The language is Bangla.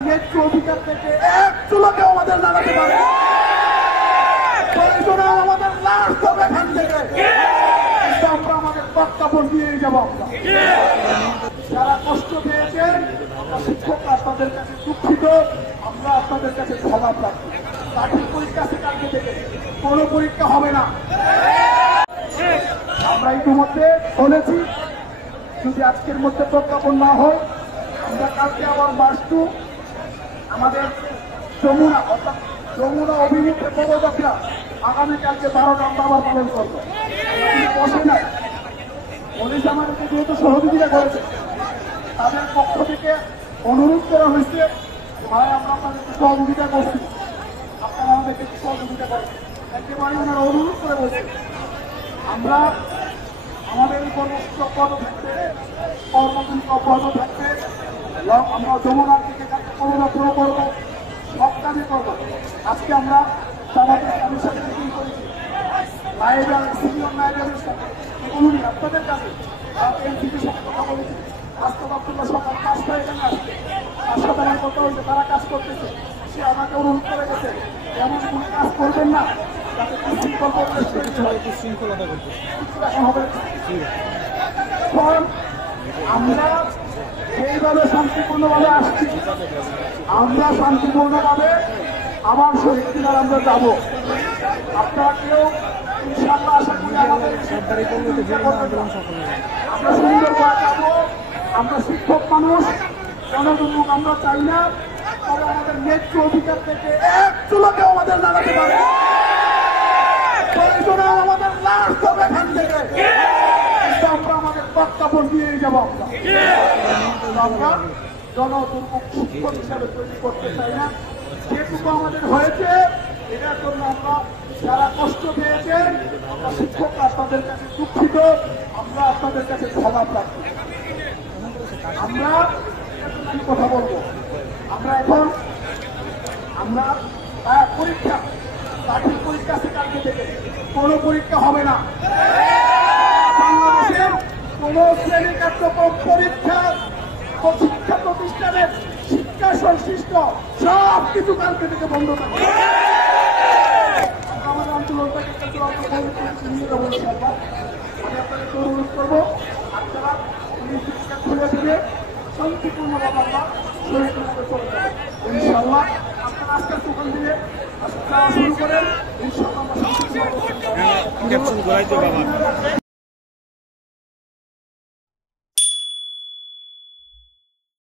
অধিকার থেকে এক চুলোকে আমাদের দাঁড়াতে পারে আমাদের লাশ হবে এখান থেকে আমরা আমাদের বক্তব্য দিয়ে যাবো আমরা যারা কষ্ট পেয়েছেন শিক্ষক আপনাদের কাছে দুঃখিত আমরা আপনাদের কাছে ক্ষমা প্রার্থী লাঠির পরীক্ষা আছে কালকে থেকে কোনো পরীক্ষা হবে না আমরা ইতিমধ্যে বলেছি যদি আজকের মধ্যে প্রজ্ঞাপন না হয় আমরা কালকে আবার মার্চ আমাদের যমুনা অভিমুখে পদযাত্রা আগামীকালকে 12টা আমরা আবার পালন করবো বসে নাই পুলিশ আমাদেরকে যেহেতু সহযোগিতা করেছে তাদের পক্ষ থেকে অনুরোধ করা হয়েছে ভাই আমরা আপনাদেরকে সহযোগিতা করছি আপনারা আমাদেরকে সহযোগিতা করেন একেবারে ওনারা অনুরোধ করে বলছে আমরা আমাদের কর্মসূচি অব্যাহত থাকবে কর্মসূচি অব্যাহত থাকবে আমরা যমুনার দিকে পদযাত্রা করবো সব কাজে করবো আজকে আমরা আমাদের স্বামীর সাথে মিটিং করেছি নায়েবের সিনিয়র নায়েবের সাথে এগুলো আপনাদের কাছে এমপিদের সাথে কথা বলেছি আজকাল আপনারা সকাল 5টায় এখানে আসছে তার সাথে আমার কথা হয়েছে তারা কাজ করতেছে সে আমাকে অনুরোধ করে গেছে এমন কোনো কাজ করবেন না যাতে শৃঙ্খলতা করতেছে হবে আমরা এইভাবে শান্তিপূর্ণভাবে আসছি আমরা শান্তিপূর্ণভাবে আবার শহীদ আমরা যাব আপনারা কেউ ইনশাআল্লাহ আশা করি আমাদের আমরা সুন্দর করে যাবো আমরা শিক্ষক মানুষ জনগণ আমরা চাই না তবে আমাদের ন্যায্য অধিকার থেকে এক চুলোকে আমাদের দাঁড়াতে পারে আমাদের লাশ হবে এখান থেকে আমরা আমাদের বক্তব্য দিয়ে যাবো আমরা জনদুর্ভোগ শিক্ষক হিসাবে তৈরি করতে চাই না যেটুকু আমাদের হয়েছে এটার জন্য আমরা যারা কষ্ট পেয়েছেন আমরা শিক্ষক আপনাদের কাছে দুঃখিত আমরা আপনাদের কাছে ক্ষমা প্রার্থী আমরা কথা বলবো আমরা এখন আমরা পরীক্ষা লাঠির পরীক্ষা আছে কালকে থেকে কোনো পরীক্ষা হবে না বাংলাদেশের কোন শ্রেণী কার্যক্রম পরীক্ষা শিক্ষা প্রতিষ্ঠানের শিক্ষা সংশ্লিষ্ট সব কিছু কালকে থেকে বন্ধ থাকবে আমাদের আন্দোলনটাকে আমি আপনাদেরকে অনুরোধ করবো আপনারা খুলে ফিরে শান্তিপূর্ণভাবে আমরা শহীদ চলে যাবো ইনশাল্লাহ আপনারা আজকে দোকান দিয়ে শুরু করেন ইনশাল্লাহ আমরা শান্তিপূর্ণ